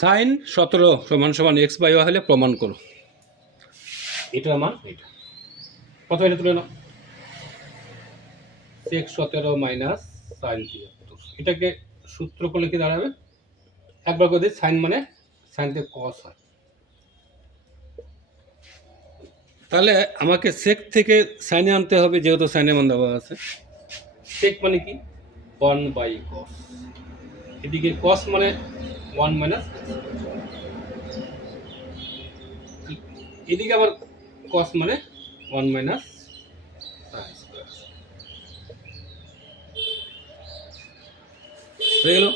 Sign 17 সমান সমান x by Y হলে প্রমাণ করো। এটা মান এটা প্রথমে এটা তুলে নাও, সেক 17 মাইনাস সাইন 73। এটাকে সূত্র করলে কি দাঁড়াবে? একবার করে দিই, সাইন মানে সাইন থেকে কস হয়, তাহলে আমাকে সেক থেকে সাইনে আনতে হবে, যেহেতু সাইনে মান দেওয়া আছে। সেক মানে কি? 1 বাই কস। এদিকে কস মানে 1 মাইনাস, এদিকে আবার কস মানে 1 মাইনাস সাইন স্কয়ার। হয়ে গেল।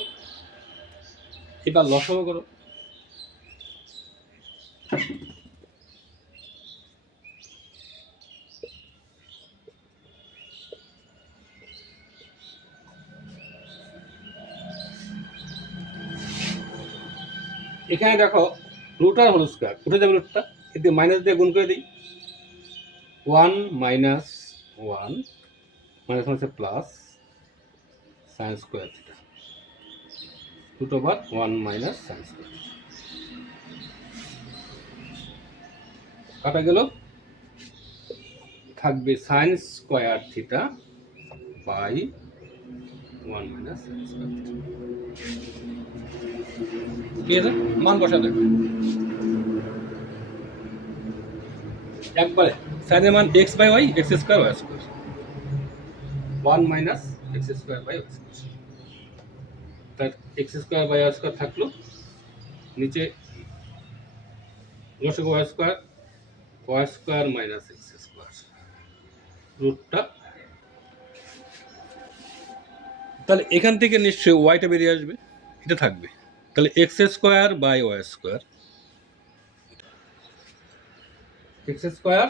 এবার লসাগু করো। এখানে দেখো রুট আর হোল স্কয়ার উঠে যাবে, রুটটা এতে মাইনাস দিয়ে গুণ করে দিই। 1 মাইনাস 1 মাইনাস হচ্ছে plus sine square theta, root over 1 minus sine square. কাটা গেল, থাকবে sine square theta by 1 minus sine square theta. ঠিক আছে, মান বসা দেবে একবারে। সাইনের মান X by Y, X square Y square, 1 minus X square by Y square. তার X square by Y square থাকলো, নিচে লসাগু Y square minus X square, রুটটা। তাহলে এখান থেকে নিশ্চয়ই ওয়াইটা বেরিয়ে আসবে, এটা থাকবে। তাহলে x square by Y square, x square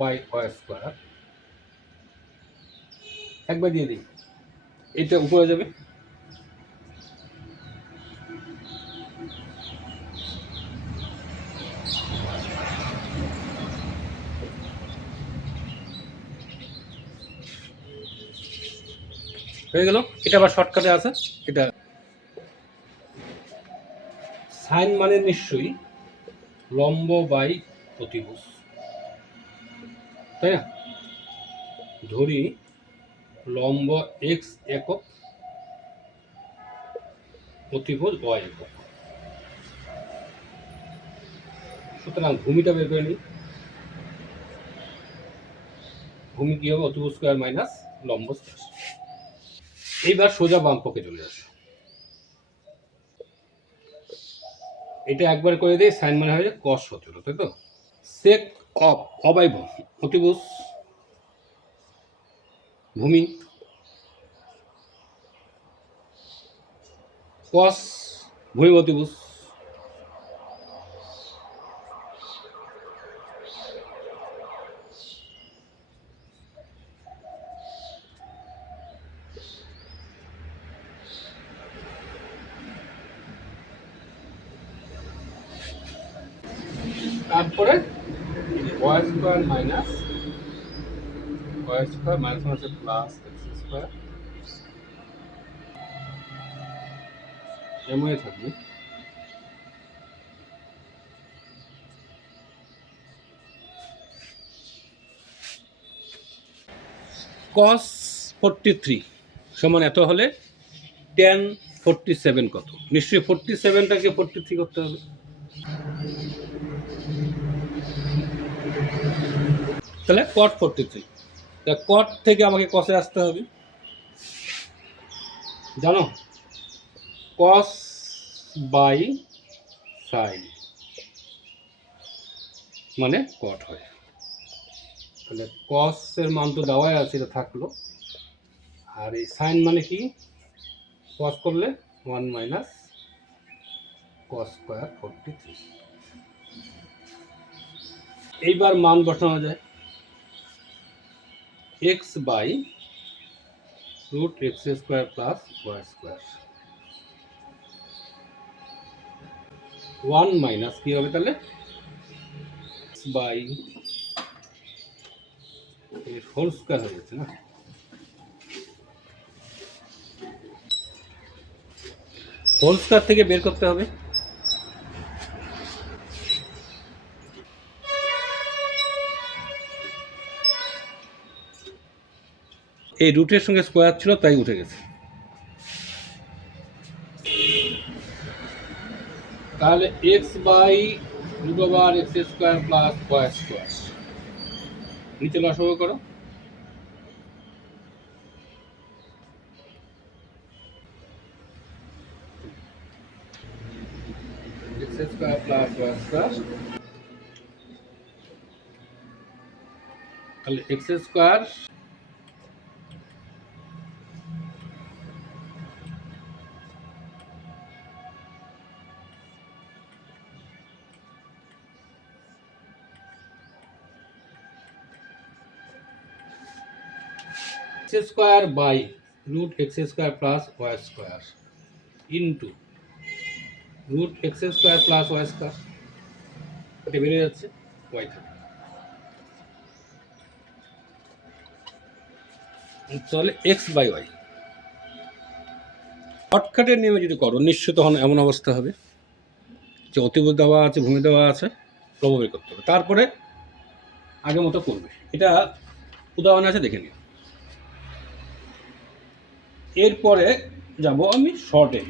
by Y square একবার দিয়ে দিই, এটা উপরে যাবে। হয়ে গেল। এটা আবার শর্টকাটে আছে। এটা সাইন মানে নিশ্চয়ই লম্ব বাই অতিভুজ, তাই না? ধরি লম্ব এক্স একক, অতিভুজ ওয়াই একক। সুতরাং ভূমিটা বের করে নিই। ভূমি কি হবে? অতিভুজ স্কয়ার মাইনাস লম্ব স্কয়ার। এইবার সোজা বাম পক্ষে চলে আসে, এটা একবার করে দিই, সাইন মানে হয়ে যায় কস 17, তাই তো? সেক অফ অবাইভ অতিভুজ ভূমি, কস ভূমি অতিভুজ, তারপরে y square minus y square minus হচ্ছে প্লাস এক্স স্কয়ার, এমন থাকবে। কস 43 সমান এত হলে ট্যান 47 কত? নিশ্চয়ই 47টাকে 43 করতে হবে। তাহলে কট 43, তা কট থেকে আমাকে কসে আসতে হবে। জানো কস বাই সাইন মানে কট হয়। তাহলে কসের মান তো দেওয়াই আছে, এটা থাকলো। আর এই সাইন মানে কি? কস করলে 1 মাইনাস কস স্কয়ার 43। এইবার মান বসানো যায়, x by root x square plus y square, 1 minus কি হবে তাহলে বাই এর হোল স্কয়ার হয়ে যাচ্ছে না, হোল স্কয়ার থেকে বের করতে হবে। এই রুটের সঙ্গে স্কোয়ার ছিল তাই উঠে গেছে। তাহলে X by root over X square plus Y square, নিচে লসাগু করো। X square plus Y square, তাহলে X square X square by root X square plus Y square into root X square plus Y square, এটা বেড়ে যাচ্ছে Y থাকে। তাহলে X by Y শর্টকাটের নিয়মে যদি করো নিশ্চিত তখন এমন অবস্থা হবে যে অতিভুজ দেওয়া আছে, ভূমি দেওয়া আছে, প্রভাব বের করতে হবে, তারপরে আগের মতো করবে। এটা উদাহরণ আছে, দেখে নিও। এরপরে যাব আমি শর্টে।